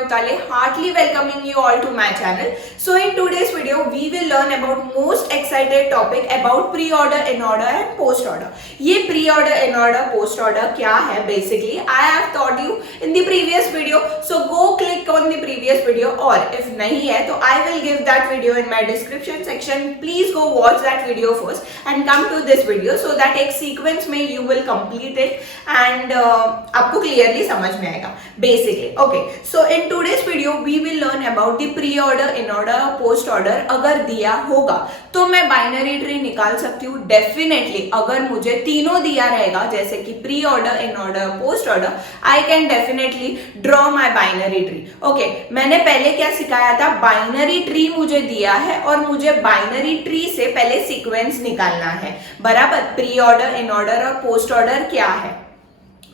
Utale, heartily welcoming you all to my channel. So in today's video, we will learn about most excited topic about pre-order, in-order and post-order. ये pre-order, in-order, post-order क्या है basically? I have taught you in the previous video. So go click on the previous video or if नहीं है तो I will give that video in my description section. Please go watch that video first and come to this video so that एक sequence में you will complete it and आपको clearly समझ में आएगा basically. Okay, so in today's video we will learn about the pre-order, in-order, post-order. अगर दिया होगा तो मैं बाइनरी ट्री निकाल सकती हूँ डेफिनेटली. अगर मुझे तीनों दिया रहेगा जैसे कि pre order, in order, post order, I can definitely draw my binary tree. Okay, मैंने पहले क्या सिखाया था? बाइनरी ट्री मुझे दिया है और मुझे बाइनरी ट्री से पहले सीक्वेंस निकालना है. बराबर, प्री ऑर्डर, इन ऑर्डर और पोस्ट ऑर्डर क्या है,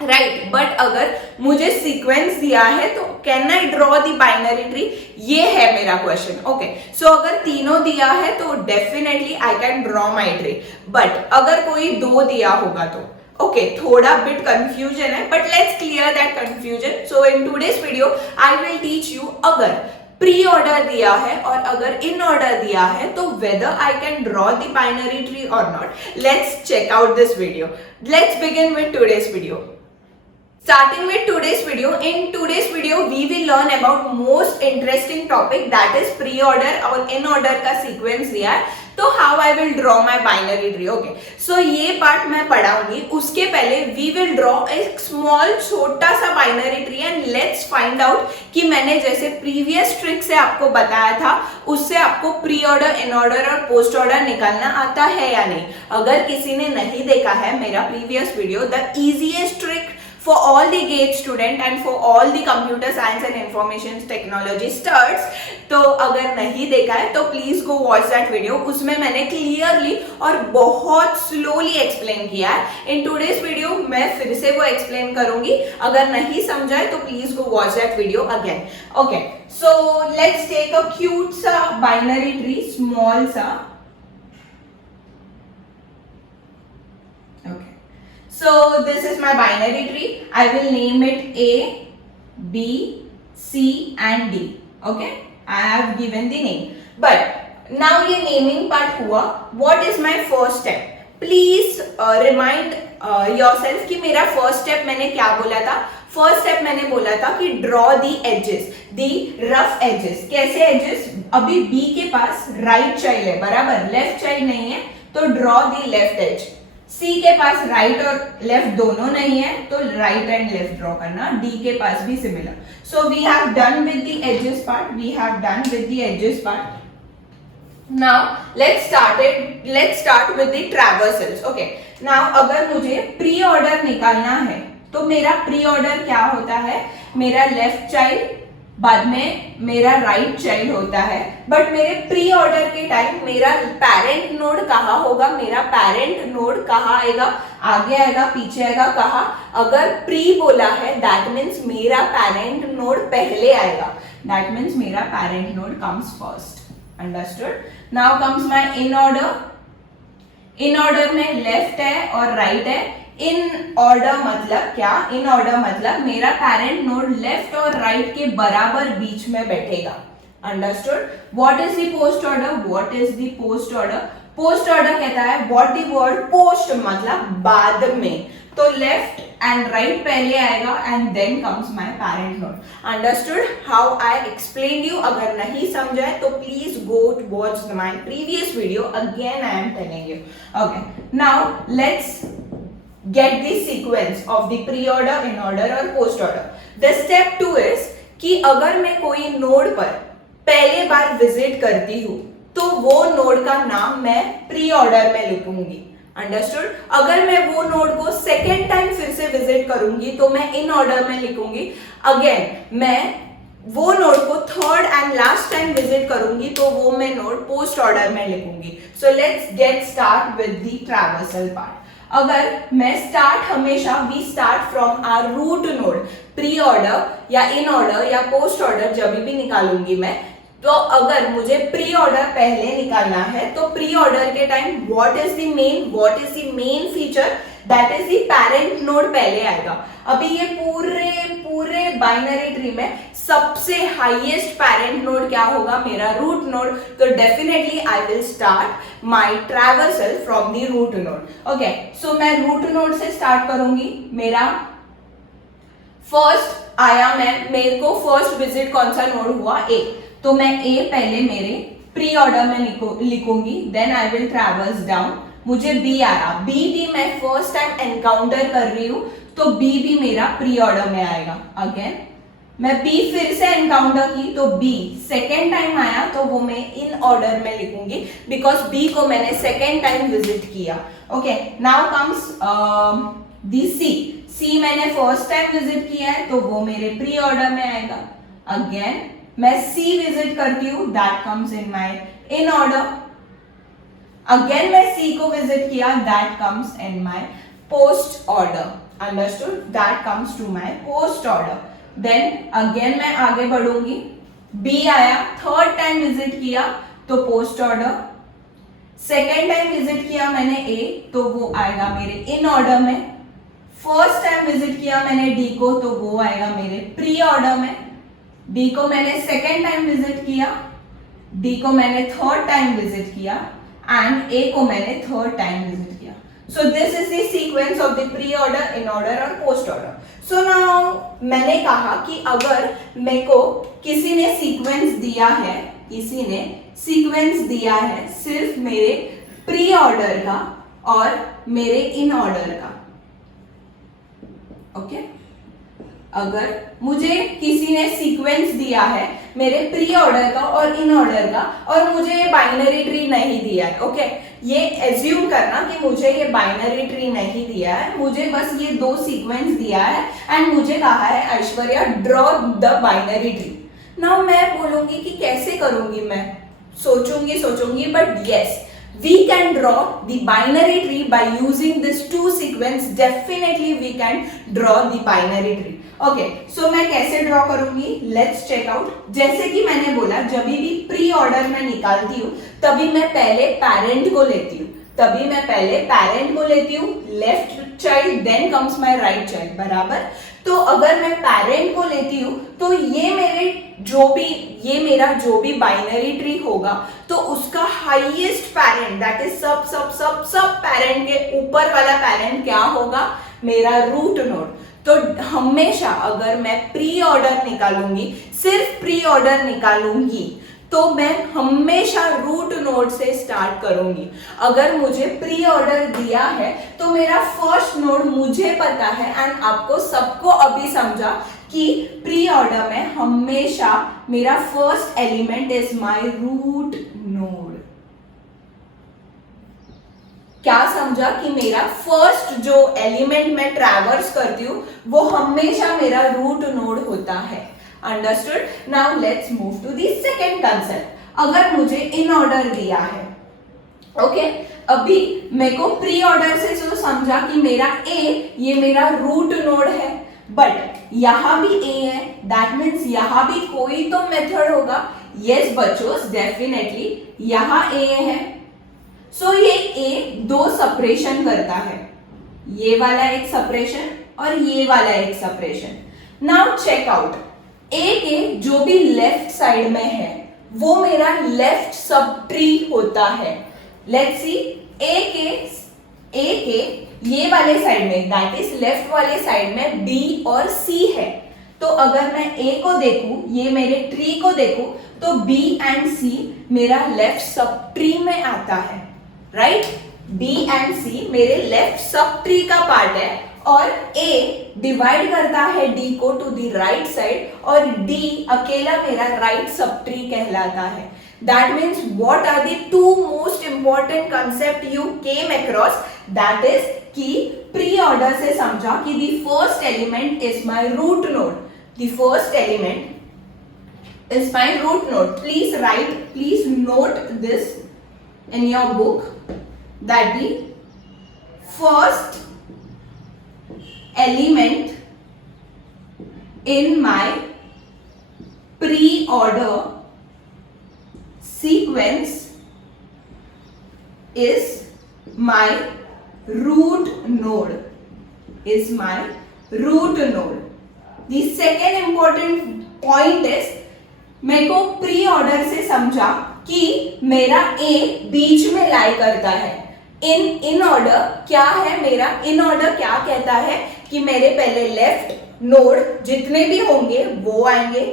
राइट. बट अगर मुझे सीक्वेंस दिया है तो can I draw the binary tree, ये है मेरा क्वेश्चन. ओके, सो अगर तीनों दिया है तो definitely I can draw my tree. But अगर कोई दो दिया होगा तो ओके, थोड़ा बिट कंफ्यूजन है, but let's clear that confusion. So in today's video I will teach you अगर प्री ऑर्डर दिया है और अगर इन ऑर्डर दिया है तो whether I can draw the binary tree और not. Let's check out this video. Let's begin with today's video. Starting with today's video, in today's video we will learn about most interesting topic that is pre-order और in order का sequence दिया है. तो how I will draw my binary tree. Okay, so ये part मैं पढ़ाऊंगी. उसके पहले we will draw एक small छोटा सा binary tree and let's find out कि मैंने जैसे previous trick से आपको बताया था उससे आपको pre-order, in-order और post-order निकालना आता है या नहीं. अगर किसी ने नहीं देखा है मेरा previous video, the easiest trick for all the GATE student and for all the computer science and information technology studs, तो अगर नहीं देखा है तो please go watch that video. उसमें मैंने क्लियरली और बहुत स्लोली एक्सप्लेन किया है. इन टुडेस वीडियो मैं फिर से वो एक्सप्लेन करूंगी. अगर नहीं समझा है तो please go watch that video again. Okay, so let's take a cute सा बाइनरी ट्री, स्मॉल सा. So this is my binary tree. I will name it A, B, C and D. Okay, I have given the name. But now ये naming part हुआ. What is my first step? Please remind yourself कि मेरा first step मैंने क्या बोला था. First step मैंने बोला था कि draw the edges, the rough edges. कैसे एजेस? अभी बी के पास राइट चाइल्ड है, बराबर, लेफ्ट चाइल्ड नहीं है, तो draw the left edge. C के पास राइट और लेफ्ट दोनों नहीं है तो राइट एंड लेफ्ट ड्रॉ करना. डी के पास भी similar. So we have done with the edges part. We have done with the edges part. Now let's start with the traversals. Okay, now अगर मुझे प्री ऑर्डर निकालना है तो मेरा प्री ऑर्डर क्या होता है? मेरा लेफ्ट चाइल्ड, बाद में मेरा राइट चाइल्ड होता है. बट मेरे प्री ऑर्डर के टाइम मेरा पेरेंट नोड कहाँ होगा? मेरा पेरेंट नोड कहाँ आएगा? आगे आएगा, पीछे आएगा, कहाँ? अगर प्री बोला है दैट मीन्स मेरा पेरेंट नोड पहले आएगा. दैट मीन्स मेरा parent node comes first. Understood? Now comes my in order. In order में लेफ्ट है और राइट है. इन ऑर्डर मतलब क्या? इन ऑर्डर मतलब मेरा पेरेंट नोड लेफ्ट और राइट के बराबर बीच में बैठेगा. Understood? What is the post order? What is the post order? Post order कहता है व्हाट द वर्ड पोस्ट मतलब बाद में, तो लेफ्ट एंड राइट पहले आएगा and then comes my parent node. Understood how I explain you? अगर नहीं समझा है तो please go watch my previous video again. I am telling you. Okay, now let's get the sequence of the pre-order, in-order और post-order. The step 2 is कि अगर मैं कोई नोड पर पहले बार विजिट करती हूँ तो वो नोड का नाम मैं प्री-ऑर्डर में लिखूंगी. अंडरस्टूड? अगर मैं वो नोड को सेकेंड टाइम फिर से विजिट करूंगी तो मैं इन ऑर्डर में लिखूंगी. अगेन मैं वो नोड को third and last time visit करूंगी तो वो मैं नोड पोस्ट ऑर्डर में लिखूंगी. So let's get start with the traversal part. अगर मैं हमेशा we start from our root node. Pre order या इन ऑर्डर या पोस्ट ऑर्डर जब भी निकालूंगी मैं तो अगर मुझे प्री ऑर्डर पहले निकालना है तो प्री ऑर्डर के time what is the main feature, that is the parent node पहले आएगा। अभी ये पूरे बाइनरी ट्री में सबसे हाईएस्ट पेरेंट नोड क्या होगा, मेरा रूट नोड। तो definitely I will start my traversal from the root node. Okay, so मैं रूट नोड से स्टार्ट करूंगी। मेरा फर्स्ट आया, मेरे को फर्स्ट विजिट कौन सा नोड हुआ, ए। तो मैं ए पहले मेरे प्री ऑर्डर में लिखूंगी, then I will traverse down. मुझे बी आ रहा, बी भी मैं फर्स्ट टाइम एनकाउंटर कर रही हूं, तो बी भी मेरा प्री ऑर्डर में आएगा। अगेन मैं बी फिर से एनकाउंटर की, तो बी सेकेंड टाइम आया, तो वो मैं इन ऑर्डर में लिखूंगी बिकॉज बी को मैंने सेकेंड टाइम विजिट किया। ओके, नाउ कम्स दी सी। सी मैंने फर्स्ट टाइम विजिट किया है, तो वो मेरे प्री ऑर्डर में आएगा। अगेन मैं सी विजिट करती हूँ, that comes in my in order. Again मैं सी को विजिट किया, that comes in my post order. Understood, that comes to my post order. Then again मैं आगे बढ़ूंगी, बी आया, थर्ड टाइम विजिट किया, तो post order. Second time visit किया मैंने ए, तो वो आएगा मेरे इन ऑर्डर में। फर्स्ट टाइम विजिट किया मैंने डी को, तो वो आएगा मेरे प्री ऑर्डर में। डी को मैंने सेकेंड टाइम विजिट किया, डी को मैंने थर्ड टाइम विजिट किया, एंड ए को मैंने थर्ड टाइम विजिट किया। सो this is the sequence of the pre order, in order और पोस्ट ऑर्डर। सो नाउ मैंने कहा कि अगर मेरे को किसी ने सीक्वेंस दिया है सिर्फ मेरे प्री ऑर्डर का और मेरे इन ऑर्डर का। ओके, अगर मुझे किसी ने सीक्वेंस दिया है मेरे प्री ऑर्डर का और इन ऑर्डर का, और मुझे बाइनरी ट्री नहीं दिया है, ओके, ये एज्यूम करना कि मुझे ये बाइनरी ट्री नहीं दिया है, मुझे बस ये दो सीक्वेंस दिया है एंड मुझे कहा है Aishwarya draw the binary tree. Now मैं बोलूंगी कि कैसे करूंगी, मैं सोचूंगी, but yes, we can draw the binary tree by using this two sequence. Definitely we can draw the binary tree. Okay, so मैं कैसे ड्रॉ करूंगी, लेट्स चेक आउट। जैसे कि मैंने बोला, जब भी प्री ऑर्डर में निकालती हूँ तभी मैं पहले पेरेंट को लेती हूँ, left child, then comes my right child, बराबर। तो अगर मैं पेरेंट को लेती हूँ तो ये मेरा जो भी बाइनरी ट्री होगा, तो उसका हाईएस्ट पेरेंट, दैट इज सब पेरेंट के ऊपर वाला पेरेंट क्या होगा, मेरा रूट नोड। तो हमेशा अगर मैं प्री ऑर्डर निकालूंगी, सिर्फ प्री ऑर्डर निकालूंगी, तो मैं हमेशा रूट नोड से स्टार्ट करूंगी। अगर मुझे प्री ऑर्डर दिया है तो मेरा फर्स्ट नोड मुझे पता है, एंड आपको सबको अभी समझा कि प्री ऑर्डर में हमेशा मेरा first element is my root node. क्या समझा कि मेरा फर्स्ट जो एलिमेंट मैं ट्रैवर्स करती हूँ वो हमेशा मेरा रूट नोड होता है। Understood? Now let's move to the second concept. अगर मुझे इन ऑर्डर दिया है, ओके, अभी मेरे को प्री ऑर्डर से जो समझा कि मेरा ए, ये मेरा रूट नोड है, बट यहां भी ए है, दैट मीन्स यहां भी कोई तो मेथड होगा। यस बच्चों, डेफिनेटली यहां ए है, सो ये ए दो सेपरेशन करता है, ये वाला एक सेपरेशन और ये वाला एक सेपरेशन। नाउ चेक आउट, ए के जो भी लेफ्ट साइड में है वो मेरा लेफ्ट सब ट्री होता है। लेट्स सी, ए के ये वाले साइड में, दैट इज लेफ्ट वाले साइड में बी और सी है। तो अगर मैं ए को देखूं, ये मेरे ट्री को देखूं, तो बी एंड सी मेरा लेफ्ट सब ट्री में आता है, राइट? बी एंड सी मेरे लेफ्ट सब ट्री का पार्ट है, और ए डिवाइड करता है डी को टू द राइट साइड, और डी अकेला मेरा राइट सब ट्री कहलाता है। That means what are the two most important concept you came across? That is कि प्री ऑर्डर से समझा कि the first element is my root node. The first element is my root node. Please note this in your book that the first element in my pre-order sequence is my root node. Is my root node. The second important point is, मेरे को pre order से समझा कि मेरा ए बीच में लाई करता है. In order क्या है मेरा? इन ऑर्डर क्या कहता है कि मेरे पहले लेफ्ट नोड जितने भी होंगे वो आएंगे,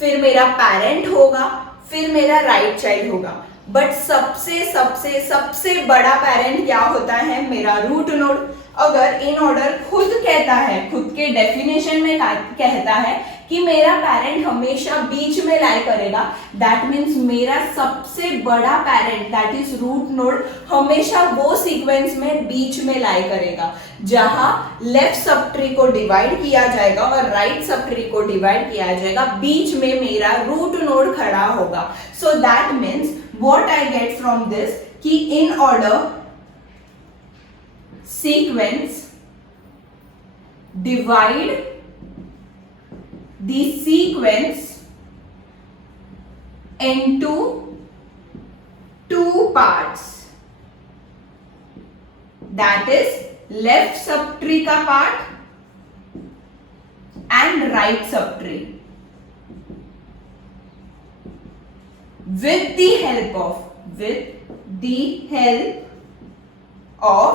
फिर मेरा पेरेंट होगा, फिर मेरा राइट चाइल्ड होगा. बट सबसे सबसे सबसे बड़ा पेरेंट क्या होता है? मेरा रूट नोड. अगर इन ऑर्डर खुद कहता है, खुद के डेफिनेशन में कहता है कि मेरा पेरेंट हमेशा बीच में लाई करेगा, दैट मीन्स मेरा सबसे बड़ा parent that is root node हमेशा वो सीक्वेंस में बीच में लाई करेगा जहां लेफ्ट सब ट्री को डिवाइड किया जाएगा और राइट सब ट्री को डिवाइड किया जाएगा. बीच में मेरा रूट नोड खड़ा होगा. So that means what I get from this कि in order sequence divide the sequence into two parts, that is left subtree का part and right subtree, with the help of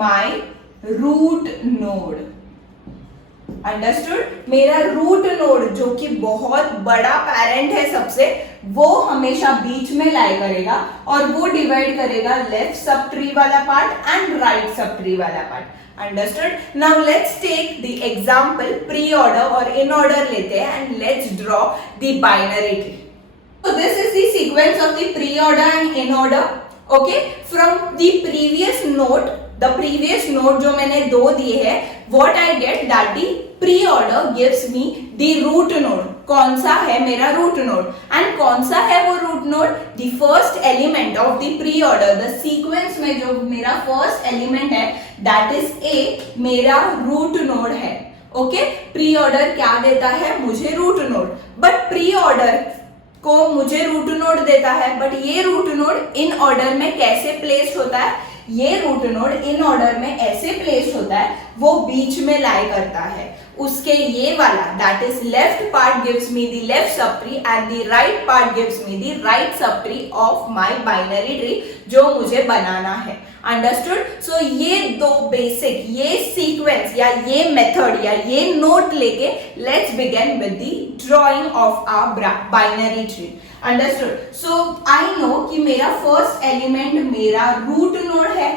my root node. Understood? मेरा root node जो कि बहुत बड़ा parent है सबसे, वो हमेशा बीच में लाई करेगा और वो डिवाइड करेगा लेफ्ट सब ट्री वाला part and right sub tree वाला part. Understood? Now let's take the example pre order और इन ऑर्डर लेते हैं and let's draw the binary tree. So this is the sequence of the pre-order and in-order. Okay, from the previous note जो मैंने दो दिए हैं, what I get that the pre-order gives me the root node. कौन सा है मेरा root node? And कौन सा है वो root node? The first element of the pre-order, the sequence में जो मेरा first element है, that is A, मेरा root node है. Okay, pre-order क्या देता है? मुझे root node. But pre-order को मुझे रूट नोड देता है, बट ये रूट नोड इन ऑर्डर में कैसे प्लेस्ड होता है? ये रूट नोड इन ऑर्डर में ऐसे प्लेस्ड होता है, वो बीच में लाई करता है. उसके ये वाला that is left part gives me the left sub tree and the right part gives me the right sub tree of my binary tree जो मुझे बनाना है. अंडरस्टूड? सो ये दो बेसिक, ये सीक्वेंस या ये मेथड या ये नोट लेके let's begin with the drawing of our binary tree. Understood? So I know कि मेरा फर्स्ट एलिमेंट मेरा रूट नोड है,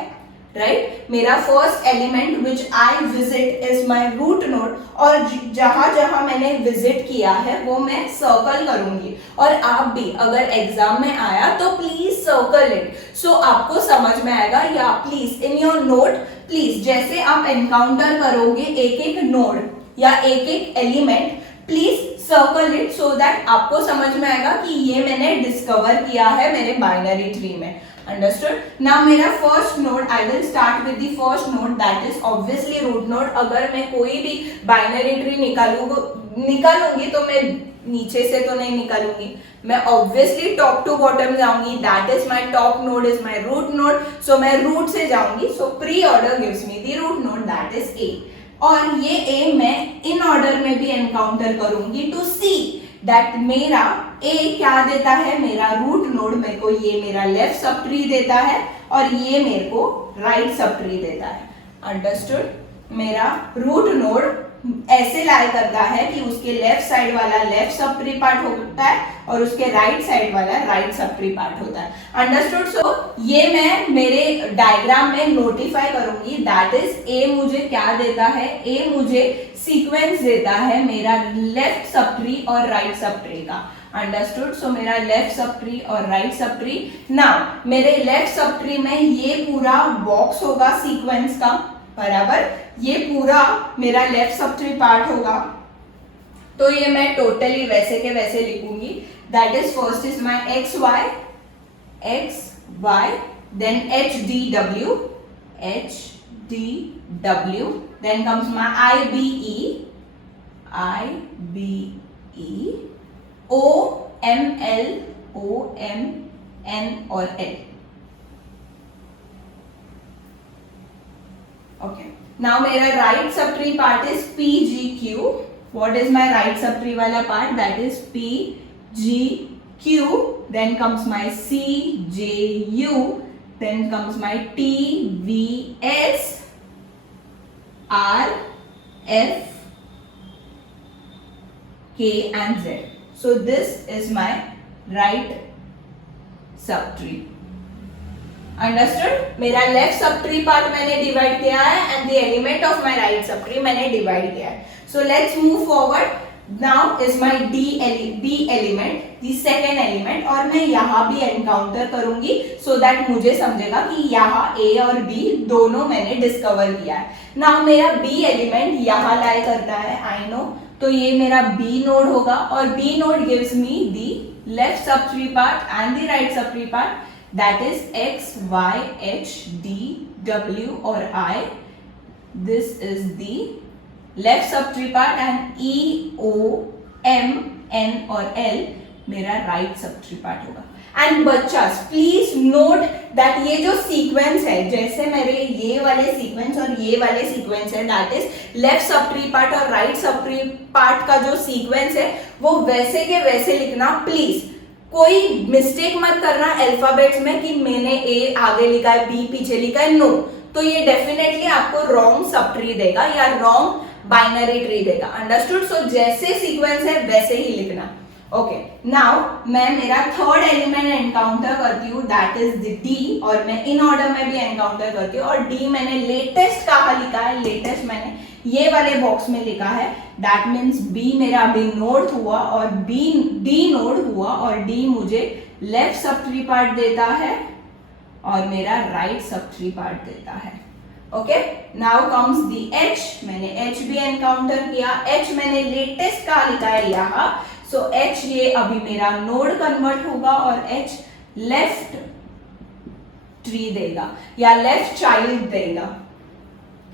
राइट? मेरा first element which I visit is my root node, और जहां जहां मैंने विजिट किया है वो मैं सर्कल करूंगी. और आप भी अगर एग्जाम में आया तो प्लीज सर्कल इट, सो आपको समझ में आएगा. या please in your note, please जैसे आप एनकाउंटर करोगे एक एक नोड या एक एक element, please circle it so that आपको समझ में आएगा कि ये मैंने डिस्कवर किया है मेरे बाइनरी ट्री में. Understood? Now मेरा first node, I will start with the first node that is obviously root node. अगर मैं कोई भी binary tree निकालूंगी तो मैं नीचे से तो नहीं निकालूंगी, मैं obviously top to bottom जाऊंगी. That is my top node is my root node. So मैं root से जाऊंगी. So pre-order gives me the root node that is A. और ये A मैं in order में भी encounter करूंगी to see दैट मेरा A क्या देता है? मेरा रूट नोड मेरे को ये मेरा लेफ्ट सब ट्री देता है और ये मेरे को राइट सब ट्री देता है. अंडरस्टूड? मेरा रूट नोड ऐसे लाई करता है कि उसके लेफ्ट साइड वाला लेफ्ट सब ट्री पार्ट होता है और उसके राइट साइड वाला राइट सब ट्री पार्ट होता है. अंडरस्टूड? सो ये मैं मेरे डायग्राम में नोटिफाई करूंगी. दैट इज A मुझे क्या देता है? A मुझे सीक्वेंस देता है मेरा लेफ्ट सब ट्री और राइट सब ट्री का. अंडरस्टूड? सो मेरा लेफ्ट सब ट्री और राइट सब ट्री. नाउ मेरे लेफ्ट सब ट्री में ये पूरा बॉक्स होगा सीक्वेंस का, बराबर? ये पूरा मेरा लेफ्ट सब ट्री पार्ट होगा. तो ये मैं टोटली वैसे के वैसे लिखूंगी. That is first is my X Y then H D W then comes my IBE, OML, N और L. Okay. Now मेरा right subtree part is PGQ. What is my right subtree वाला part? That is PGQ. Then comes my CJU. Then comes my TVS, RF, K and Z. So this is my right subtree. Understood. मेरा left subtree part मैंने divide किया है and the element of my right subtree मैंने divide किया है. So let's move forward. Now is my B element, the second element, और मैं यहाँ भी एनकाउंटर करूंगी सो दैट मुझे समझेगा कि यहाँ ए और बी दोनों मैंने डिस्कवर किया है. नाउ मेरा बी एलिमेंट यहाँ लाई करता है, आई नो, तो ये मेरा बी नोड होगा और B node gives me the left subtree part and the right subtree part. That is X, Y, H, D, W or I. This is the left subtree part and E, O, M, N और L मेरा right subtree part होगा. And बच्चास please note that ये जो sequence है, जैसे मेरे ये वाले सीक्वेंस और ये वाले सीक्वेंस है, that is left subtree part और राइट सबट्री पार्ट का जो सीक्वेंस है वो वैसे के वैसे लिखना प्लीज. कोई मिस्टेक मत करना अल्फाबेट्स में कि मैंने ए आगे लिखा है बी पीछे लिखा है, नो. तो ये डेफिनेटली आपको रॉन्ग सब ट्री देगा या रॉन्ग बाइनरी ट्री देगा. अंडरस्टूड. सो जैसे सीक्वेंस है वैसे ही लिखना. ओके. नाउ मैं मेरा थर्ड एलिमेंट एनकाउंटर करती हूँ, दैट इज द डी, और मैं इन ऑर्डर में भी एनकाउंटर करती हूँ. और डी मैंने लेटेस्ट कहाँ लिखा है? लेटेस्ट मैंने ये वाले बॉक्स में लिखा है. दैट मीन्स बी मेरा अभी नोड हुआ और डी नोड हुआ और डी मुझे लेफ्ट सबट्री पार्ट देता है और मेरा राइट सबट्री पार्ट देता है. Okay. Now comes the H. मैंने एच भी एनकाउंटर किया. एच मैंने लेटेस्ट का लिखा है यहाँ. सो एच ये अभी मेरा नोड कन्वर्ट होगा और एच लेफ्ट ट्री देगा या लेफ्ट चाइल्ड देगा.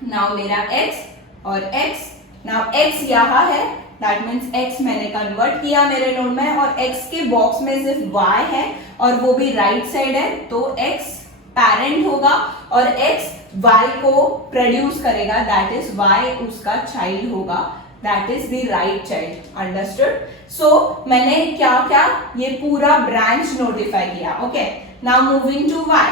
नाउ मेरा एक्स और x. नाउ x यहाँ है, दैट मीन्स x मैंने कन्वर्ट किया मेरे नोड में और x के बॉक्स में सिर्फ y है और वो भी राइट साइड है, तो x पैरेंट होगा और x y को प्रोड्यूस करेगा, दैट इज y उसका चाइल्ड होगा, that is the right child. Understood. So मैंने क्या क्या ये पूरा ब्रांच नोटिफाई किया. Okay. Now moving to y.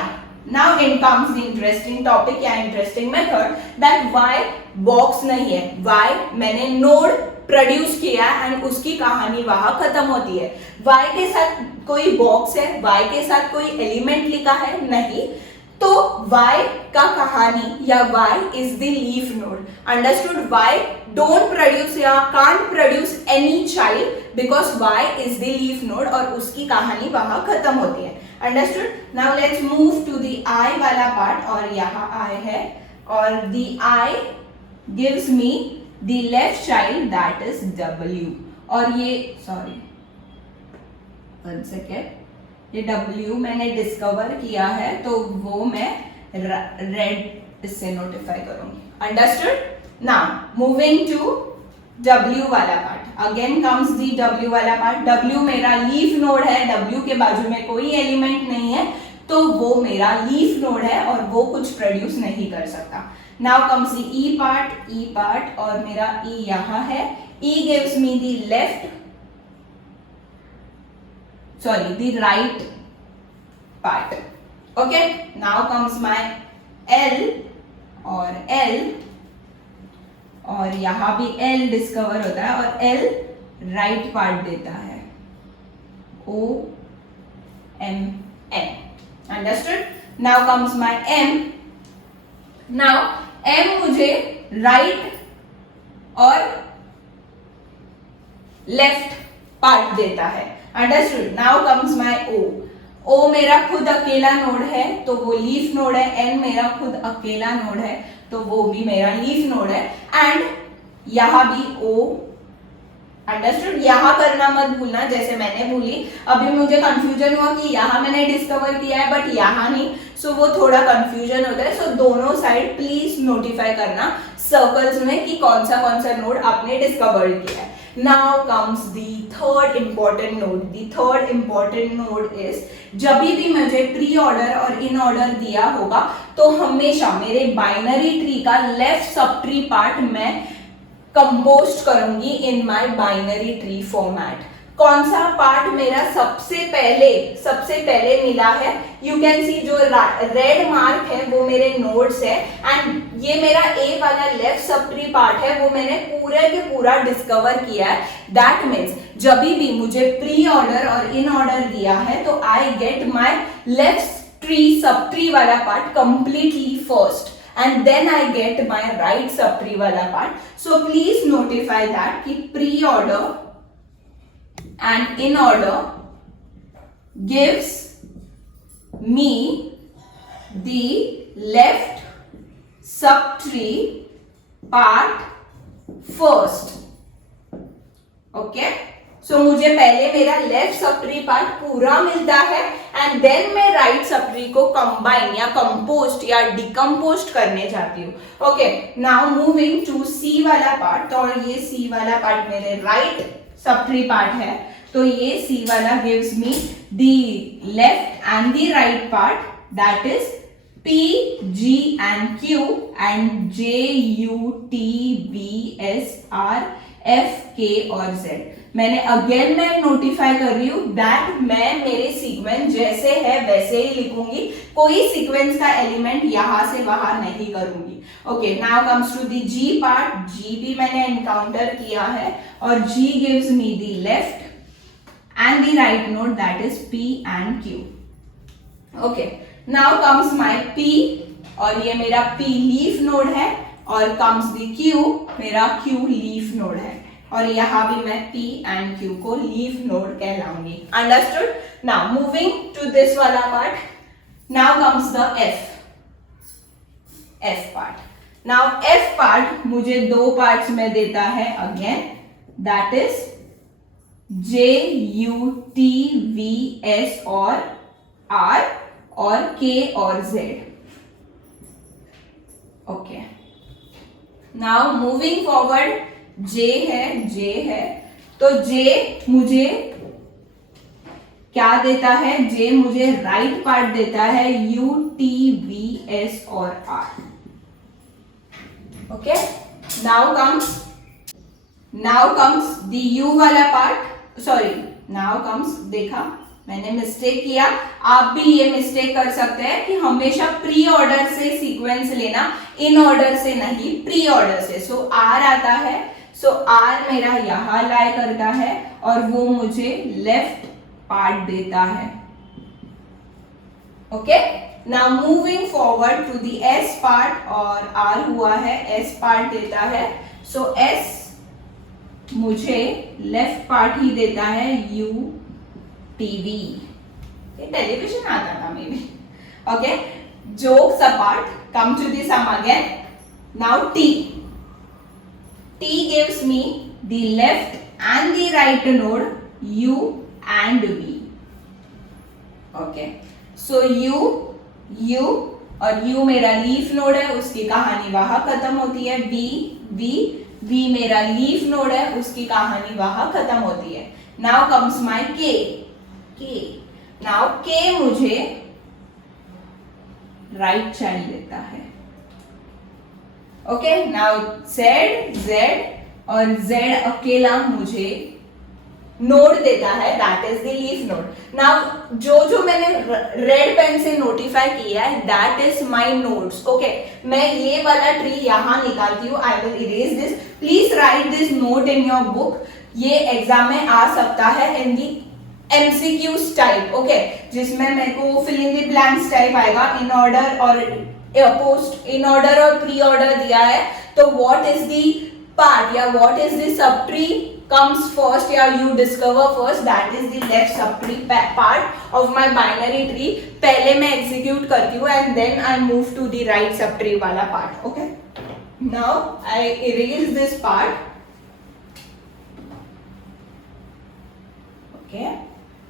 Now in comes the interesting topic या interesting method that y box नहीं है. y मैंने नोड प्रोड्यूस किया एंड उसकी कहानी वहां खत्म होती है. y के साथ कोई बॉक्स है, y के साथ कोई एलिमेंट लिखा है नहीं, तो y का कहानी या y is the leaf node. Understood. y don't produce या can't produce any child because y is the leaf node और उसकी कहानी वहां खत्म होती है. Understood. Now let's move to the I वाला part और यहाँ I है और the I gives me the left child that is W और ये sorry one second, ये W मैंने डिस्कवर किया है तो वो मैं रेड इससे नोटिफाई करूंगी. Understood. Now moving to W वाला part. Again comes the W वाला पार्ट. W मेरा लीफ नोड है, W के बाजू में कोई एलिमेंट नहीं है तो वो मेरा लीफ नोड है और वो कुछ प्रोड्यूस नहीं कर सकता. Now comes the E part और मेरा E यहाँ है. E gives me the left the right part. Okay. Now comes my L और L और यहाँ भी L डिस्कवर होता है और L राइट पार्ट देता है. O M N. Understood. Now comes my M. Now M मुझे राइट और लेफ्ट पार्ट देता है. Understood. Now comes my O. O मेरा खुद अकेला नोड है तो वो लीफ नोड है. N मेरा खुद अकेला नोड है तो वो भी मेरा लीफ नोड है. एंड यहाँ भी O. अंडरस्टूड. यहाँ करना मत भूलना जैसे मैंने भूली. अभी मुझे कंफ्यूजन हुआ कि यहाँ मैंने डिस्कवर किया है बट यहाँ नहीं, सो वो थोड़ा कंफ्यूजन होता है. सो दोनों साइड प्लीज नोटिफाई करना सर्कल्स में कि कौन सा नोड आपने डिस्कवर किया है. Now comes the third important node. The third important node is, जब भी मुझे प्री ऑर्डर और इन ऑर्डर दिया होगा तो हमेशा मेरे बाइनरी ट्री का लेफ्ट सब ट्री पार्ट मैं कंपोस्ट करूंगी in my binary tree format. कौन सा पार्ट मेरा सबसे पहले मिला है? यू कैन सी जो रेड मार्क है वो मेरे नोड्स है, एंड ये मेरा ए वाला लेफ्ट सब ट्री पार्ट है वो मैंने पूरे के पूरा डिस्कवर किया है. दैट मीन्स जब भी मुझे प्री ऑर्डर और इन ऑर्डर दिया है तो I get my left tree sub tree वाला part completely first, and then I get my right subtree wala part. So please notify that कि pre-order and in-order gives me the left subtree part first. Okay? So मुझे पहले मेरा left subtree part पूरा मिलता है and then मैं right subtree को combine या कंपोस्ट या डिकम्पोस्ट करने जाती हूँ. ओके, नाउ मूविंग टू सी वाला पार्ट. तो ये सी वाला पार्ट मेरे राइट सबट्री पार्ट है, तो ये सी वाला gives me the left and the right part, that is P, G and Q and J, U, T, V, S, R, F, K और Z. मैं नोटिफाई कर रही हूँ दैट मैं मेरे सीक्वेंस जैसे है वैसे ही लिखूंगी, कोई सीक्वेंस का एलिमेंट यहां से बाहर नहीं करूंगी. Okay, now comes to the G part. G भी मैंने एनकाउंटर किया है और G gives me the left and the right node, that is P and Q. Okay, now comes my P और ये मेरा P लीफ नोड है, और कम्स द Q, मेरा Q लीफ नोड है, और यहां भी मैं P एंड Q को लीफ नोड कहलाऊंगी. Understood? Now moving to this वाला part. Now comes the F part. Now F part मुझे दो पार्ट्स में देता है again, that is J, U, T, V, S और R और K और Z. Okay, now moving forward, J है, तो J मुझे क्या देता है? J मुझे राइट पार्ट देता है U, T, V, S और R. Okay, now comes the U वाला पार्ट. सॉरी, नाउ कम्स, देखा मैंने मिस्टेक किया, आप भी ये मिस्टेक कर सकते हैं कि हमेशा प्री ऑर्डर से सीक्वेंस लेना, इन ऑर्डर से नहीं, प्री ऑर्डर से. सो R आता है, सो R मेरा यहां लाई करता है और वो मुझे लेफ्ट पार्ट देता है. Okay, now moving forward to the S part, और R हुआ है S पार्ट देता है, सो S मुझे लेफ्ट पार्ट ही देता है U, TV. ये टेलीविजन आता था maybe. Okay, jokes apart, come to the sum again. Now T gives me the left and the right node U and V. Okay, so U और U मेरा leaf node है, उसकी कहानी वहां खत्म होती है. V मेरा लीफ नोड है, उसकी कहानी वहां खत्म होती है. Now comes my K. Now K मुझे राइट चाइल्ड देता है. ओके, नाउ Z और Z अकेला मुझे नोड देता है, that is the leaf node. Now जो मैंने रेड पेन से नोटिफाई किया है, that is my nodes. Okay, मैं ये वाला ट्री यहां निकालती हूँ. I will erase this. Please right this note in your book. ये एग्जाम में आ सकता है इन दी MCQs टाइप. ओके, जिसमें मेरे को fill in the blanks type आएगा. इन ऑर्डर और पोस्ट, इन ऑर्डर और प्री ऑर्डर दिया है, तो व्हाट इज द पार्ट या what is the sub tree comes first या you discover first, that is the left subtree part of my binary tree. पहले मैं execute करती हूँ and then I move to the right subtree वाला part. Okay, now I erase this part. Okay,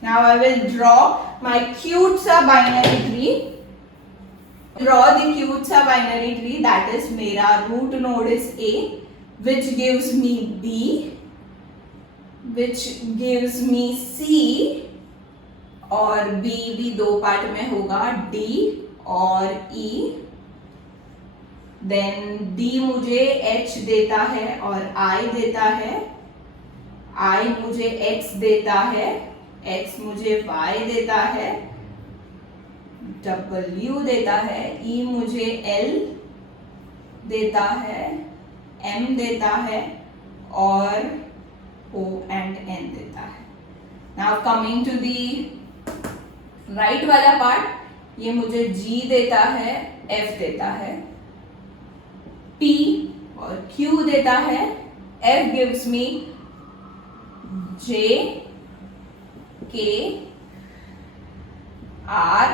now I will draw my cute सा binary tree. Draw the cute सा binary tree, that is मेरा root node is A, which gives me B. which gives me C, और B भी दो part में होगा, D और E. Then D मुझे H देता है और I देता है, I मुझे X देता है, X मुझे Y देता है, W देता है, E मुझे L देता है, M देता है और O and N देता है. Now coming to the right वाला पार्ट, ये मुझे G देता है, F देता है, P और Q देता है, F gives me J, K, R,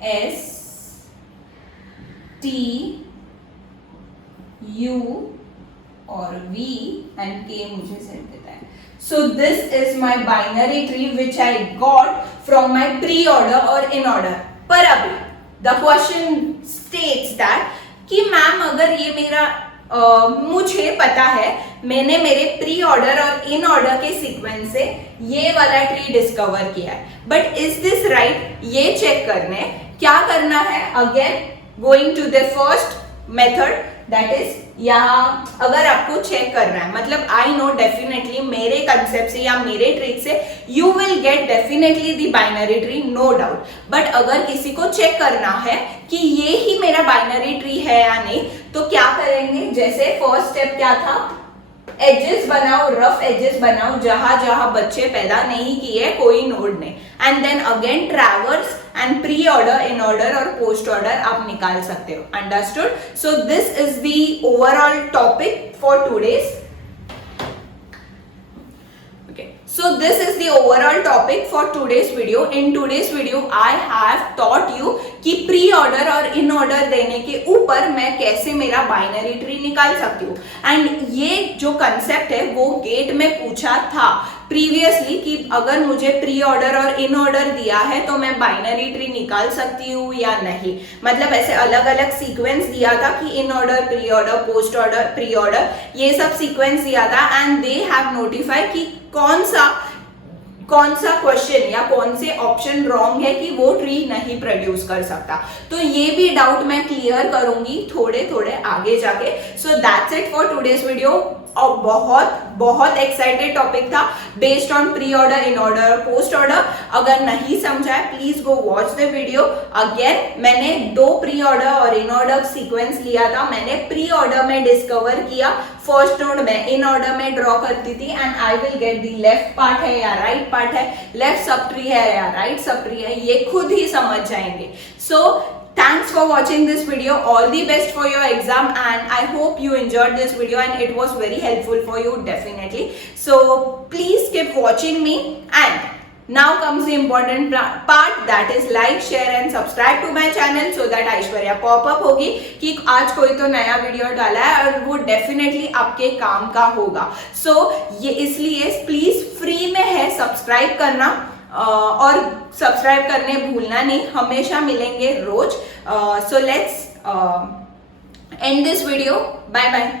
S, T, U और V and K मुझे सेट देता है. So this is my binary tree which I got from my pre-order और in order. पर अभी the question states that कि ma'am अगर ये मेरा मुझे पता है, मैंने मेरे प्री ऑर्डर और इन ऑर्डर के सीक्वेंस से ये वाला ट्री डिस्कवर किया है, बट इज दिस राइट? ये चेक करने क्या करना है? Again going to the first method, that is यहाँ अगर आपको चेक करना है, मतलब आई नो डेफिनेटली मेरे कंसेप्ट से या मेरे ट्रिक से you will get definitely the binary tree, no doubt. But अगर किसी को चेक करना है कि ये ही मेरा बाइनरी ट्री है या नहीं, तो क्या करेंगे? जैसे फर्स्ट स्टेप क्या था? एजेस बनाओ, रफ एजेस बनाओ जहां जहां बच्चे पैदा नहीं किए कोई नोड ने, and then again traverse and pre order, in order और पोस्ट ऑर्डर आप निकाल सकते हो. Understood? So this is the overall topic for today's. So this is the overall topic for today's video. In today's video I have taught you कि pre order और in order देने के ऊपर मैं कैसे मेरा बाइनरी ट्री निकाल सकती हूँ. एंड ये जो कंसेप्ट है वो गेट में पूछा था प्रीवियसली कि अगर मुझे प्री ऑर्डर और इन ऑर्डर दिया है तो मैं बाइनरी ट्री निकाल सकती हूँ या नहीं. मतलब ऐसे अलग अलग सीक्वेंस दिया था कि in order, pre order, post order, pre order, ये सब सीक्वेंस दिया था. एंड दे हैव नोटिफाई कि कौन सा क्वेश्चन या कौन से ऑप्शन रॉन्ग है कि वो ट्री नहीं प्रोड्यूस कर सकता. तो ये भी डाउट मैं क्लियर करूंगी थोड़े थोड़े आगे जाके. So that's it for today's video. और बहुत एक्साइटेड टॉपिक था based on pre order, in order, post order. अगर नहीं समझा है please go watch the video again. मैंने दो प्री ऑर्डर और इन ऑर्डर सीक्वेंस लिया था. मैंने प्री ऑर्डर में डिस्कवर किया, फर्स्ट नोड में इन ऑर्डर में ड्रॉ करती थी, and I will get the left part है या राइट पार्ट है, लेफ्ट सब ट्री है या राइट सब ट्री है, ये खुद ही समझ जाएंगे. सो thanks for watching this video. All the best for your exam, and I hope you enjoyed this video and it was very helpful for you definitely. So please keep watching me, and now comes the important part, that is like, share and subscribe to my channel so that Aishwarya pop up होगी कि आज कोई तो नया video डाला है और वो डेफिनेटली आपके काम का होगा. So ये इसलिए प्लीज फ्री में है सब्सक्राइब करना, और सब्सक्राइब करने भूलना नहीं. हमेशा मिलेंगे रोज. So let's end this video. Bye bye.